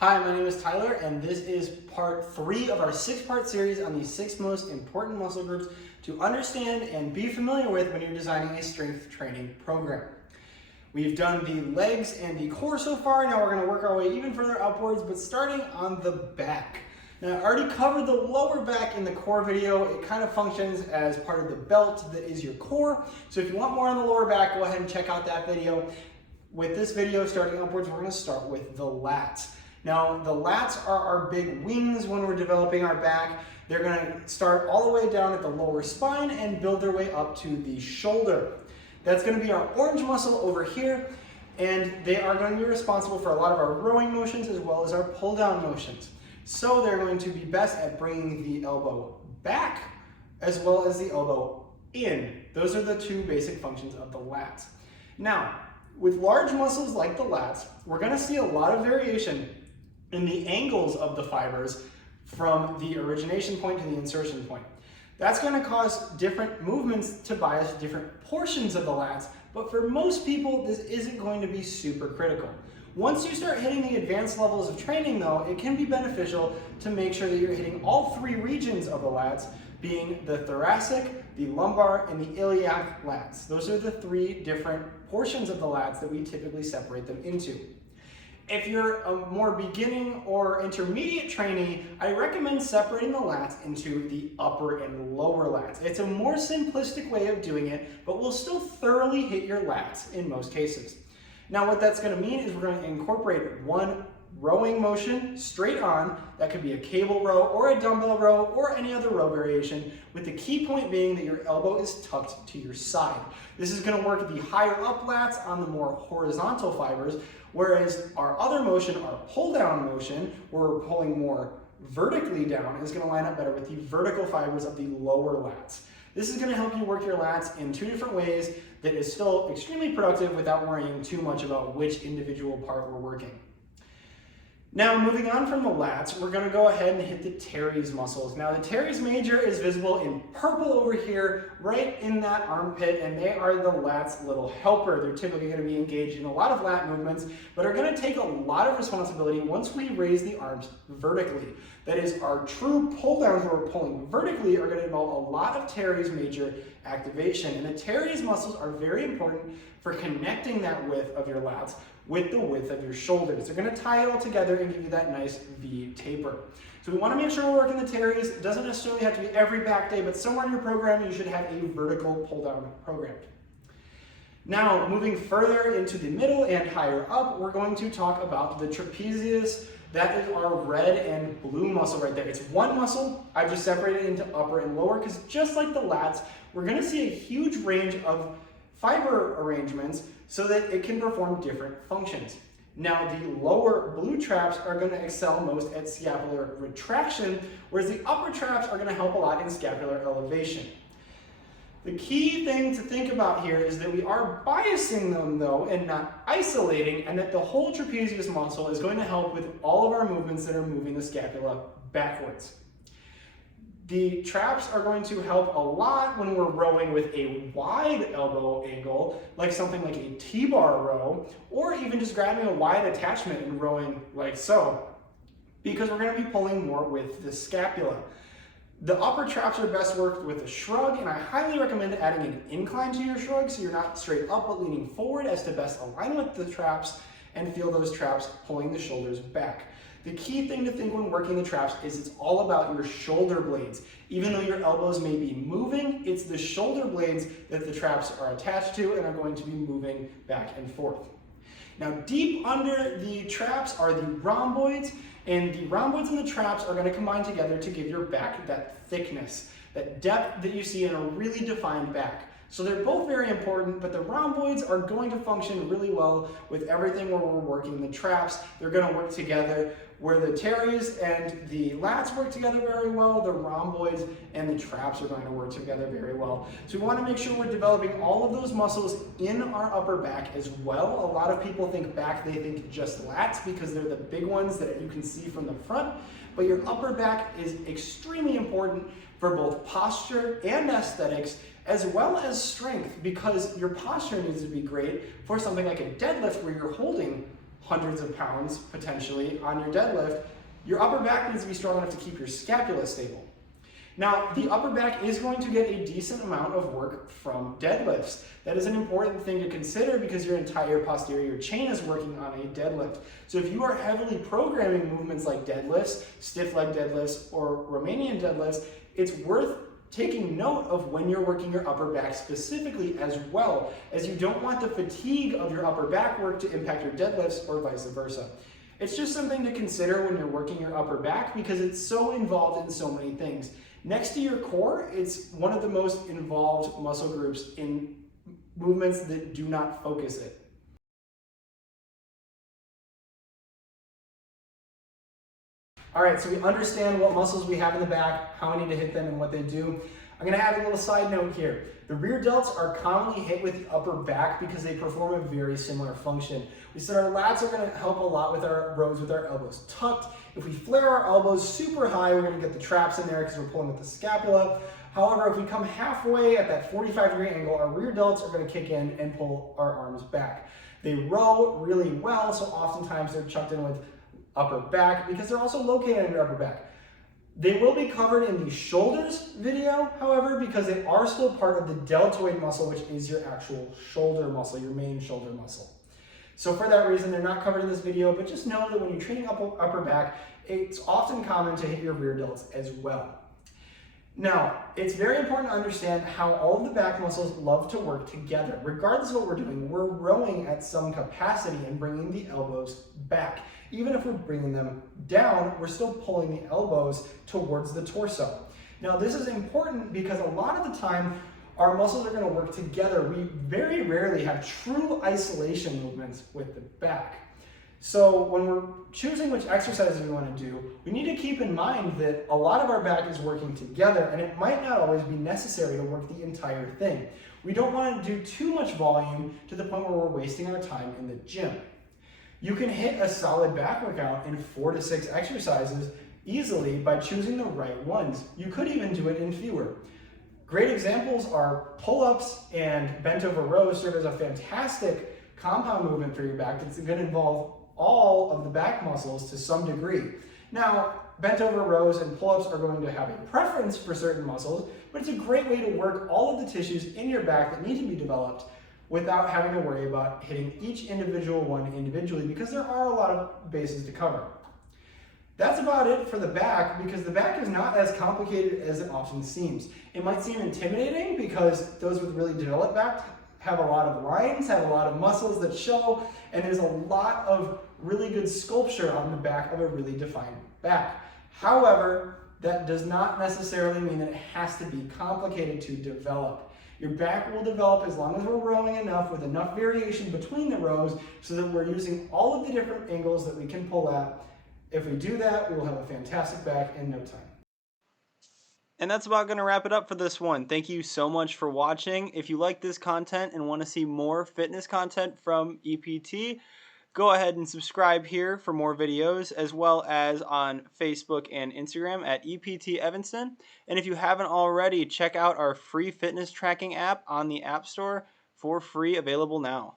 Hi, my name is Tyler, and this is part 3 of our 6-part series on the 6 most important muscle groups to understand and be familiar with when you're designing a strength training program. We've done the legs and the core so far. Now we're going to work our way even further upwards, but starting on the back. Now, I already covered the lower back in the core video. It kind of functions as part of the belt that is your core. So if you want more on the lower back, go ahead and check out that video. With this video, starting upwards, we're going to start with the lats. Now, the lats are our big wings when we're developing our back. They're going to start all the way down at the lower spine and build their way up to the shoulder. That's going to be our orange muscle over here, and they are going to be responsible for a lot of our rowing motions as well as our pull down motions. So they're going to be best at bringing the elbow back as well as the elbow in. Those are the two basic functions of the lats. Now, with large muscles like the lats, we're going to see a lot of variation in the angles of the fibers from the origination point to the insertion point. That's going to cause different movements to bias different portions of the lats, but for most people, this isn't going to be super critical. Once you start hitting the advanced levels of training though, it can be beneficial to make sure that you're hitting all 3 regions of the lats, being the thoracic, the lumbar, and the iliac lats. Those are the 3 different portions of the lats that we typically separate them into. If you're a more beginning or intermediate trainee, I recommend separating the lats into the upper and lower lats. It's a more simplistic way of doing it, but will still thoroughly hit your lats in most cases. Now what that's going to mean is we're going to incorporate one rowing motion straight on. That could be a cable row or a dumbbell row or any other row variation, with the key point being that your elbow is tucked to your side. This is going to work the higher up lats on the more horizontal fibers, whereas our other motion, our pull down motion, where we're pulling more vertically down, is going to line up better with the vertical fibers of the lower lats. This is going to help you work your lats in 2 different ways that is still extremely productive without worrying too much about which individual part we're working. Now, moving on from the lats, we're going to go ahead and hit the teres muscles. Now, the teres major is visible in purple over here, right in that armpit, and they are the lats' little helper. They're typically going to be engaged in a lot of lat movements, but are going to take a lot of responsibility once we raise the arms vertically. That is, our true pull downs where we're pulling vertically are going to involve a lot of teres major activation. And the teres muscles are very important for connecting that width of your lats with the width of your shoulders. They're going to tie it all together and give you that nice V taper. So we want to make sure we're working the teres. It doesn't necessarily have to be every back day, but somewhere in your program you should have a vertical pull down programmed. Now, moving further into the middle and higher up, we're going to talk about the trapezius. That is our red and blue muscle right there. It's one muscle. I've just separated it into upper and lower because just like the lats, we're going to see a huge range of fiber arrangements so that it can perform different functions. Now, the lower blue traps are going to excel most at scapular retraction, whereas the upper traps are going to help a lot in scapular elevation. The key thing to think about here is that we are biasing them though and not isolating, and that the whole trapezius muscle is going to help with all of our movements that are moving the scapula backwards. The traps are going to help a lot when we're rowing with a wide elbow angle, like something like a T-bar row, or even just grabbing a wide attachment and rowing like so, because we're going to be pulling more with the scapula. The upper traps are best worked with a shrug, and I highly recommend adding an incline to your shrug so you're not straight up but leaning forward as to best align with the traps and feel those traps pulling the shoulders back. The key thing to think when working the traps is it's all about your shoulder blades. Even though your elbows may be moving, it's the shoulder blades that the traps are attached to and are going to be moving back and forth. Now, deep under the traps are the rhomboids, and the rhomboids and the traps are going to combine together to give your back that thickness, that depth that you see in a really defined back. So they're both very important, but the rhomboids are going to function really well with everything where we're working the traps. They're going to work together. Where the teres and the lats work together very well, the rhomboids and the traps are going to work together very well. So we want to make sure we're developing all of those muscles in our upper back as well. A lot of people think back, they think just lats because they're the big ones that you can see from the front, but your upper back is extremely important for both posture and aesthetics, as well as strength, because your posture needs to be great for something like a deadlift where you're holding hundreds of pounds potentially on your deadlift, your upper back needs to be strong enough to keep your scapula stable. Now, the upper back is going to get a decent amount of work from deadlifts. That is an important thing to consider because your entire posterior chain is working on a deadlift. So if you are heavily programming movements like deadlifts, stiff leg deadlifts, or Romanian deadlifts, it's worth taking note of when you're working your upper back specifically, as well, as you don't want the fatigue of your upper back work to impact your deadlifts or vice versa. It's just something to consider when you're working your upper back because it's so involved in so many things. Next to your core, it's one of the most involved muscle groups in movements that do not focus it. All right, so we understand what muscles we have in the back, how we need to hit them, and what they do. I'm gonna add a little side note here. The rear delts are commonly hit with the upper back because they perform a very similar function. We said our lats are gonna help a lot with our rows with our elbows tucked. If we flare our elbows super high, we're gonna get the traps in there because we're pulling with the scapula. However, if we come halfway at that 45-degree angle, our rear delts are gonna kick in and pull our arms back. They row really well, so oftentimes they're chucked in with upper back because they're also located in your upper back. They will be covered in the shoulders video, however, because they are still part of the deltoid muscle, which is your actual shoulder muscle, your main shoulder muscle. So for that reason, they're not covered in this video, but just know that when you're training upper back, it's often common to hit your rear delts as well. Now, it's very important to understand how all of the back muscles love to work together. Regardless of what we're doing, we're rowing at some capacity and bringing the elbows back. Even if we're bringing them down, we're still pulling the elbows towards the torso. Now, this is important because a lot of the time, our muscles are going to work together. We very rarely have true isolation movements with the back. So when we're choosing which exercises we want to do, we need to keep in mind that a lot of our back is working together and it might not always be necessary to work the entire thing. We don't want to do too much volume to the point where we're wasting our time in the gym. You can hit a solid back workout in 4 to 6 exercises easily by choosing the right ones. You could even do it in fewer. Great examples are pull-ups and bent over rows serve as a fantastic compound movement for your back that's going to involve all of the back muscles to some degree. Now, bent over rows and pull-ups are going to have a preference for certain muscles, but it's a great way to work all of the tissues in your back that need to be developed without having to worry about hitting each individual one individually because there are a lot of bases to cover. That's about it for the back because the back is not as complicated as it often seems. It might seem intimidating because those with really developed back have a lot of lines, have a lot of muscles that show, and there's a lot of really good sculpture on the back of a really defined back. However, that does not necessarily mean that it has to be complicated to develop. Your back will develop as long as we're rowing enough with enough variation between the rows so that we're using all of the different angles that we can pull at. If we do that, we will have a fantastic back in no time. And that's about going to wrap it up for this one. Thank you so much for watching. If you like this content and want to see more fitness content from EPT, go ahead and subscribe here for more videos, as well as on Facebook and Instagram at EPT Evanston. And if you haven't already, check out our free fitness tracking app on the App Store for free, available now.